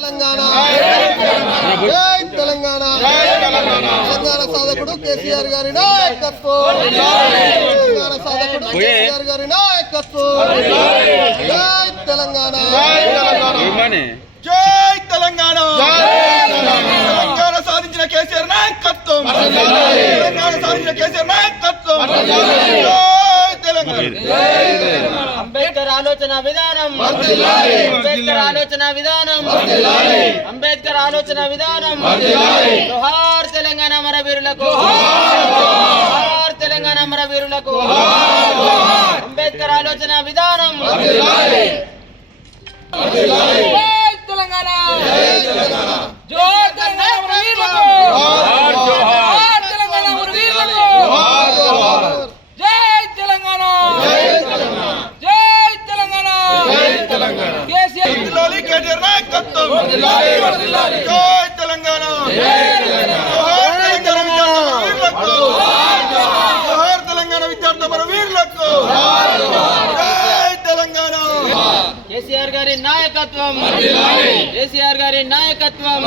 తెలంగాణ తెలంగాణ తెలంగాణ సాధకుడు కేసీఆర్ గారి నాయకత్వం తెలంగాణ సాధకుడు కేసీఆర్ గారి నాయకత్వం జై తెలంగాణ జై తెలంగాణ తెలంగాణ సాధించిన కేసీఆర్ నాయకత్వం తెలంగాణ సాధించిన కేసీఆర్ నాయకత్వం అంబేద్కర్ ఆలోచన విధానం అంబేద్కర్ ఆలోచన విధానం అంబేద్కర్ ఆలోచన విధానం జోహార్ తెలంగాణ అమరవీరులకు జోహార్ తెలంగాణ అమరవీరులకు అంబేద్కర్ ఆలోచన విధానం తెలంగాణ జోహార్ తెలంగాణ అమరవీరులకు జోహార్ తెలంగాణ అమరవీరులకు జై తెలంగాణ జై తెలంగాణ కేసీఆర్ కేటీఆర్ నాయకత్వం జై తెలంగాణ జోహార్ తెలంగాణ విద్యార్థి అమరవీరులకు జై తెలంగాణ కేసీఆర్ గారి నాయకత్వం కేసీఆర్ గారి నాయకత్వం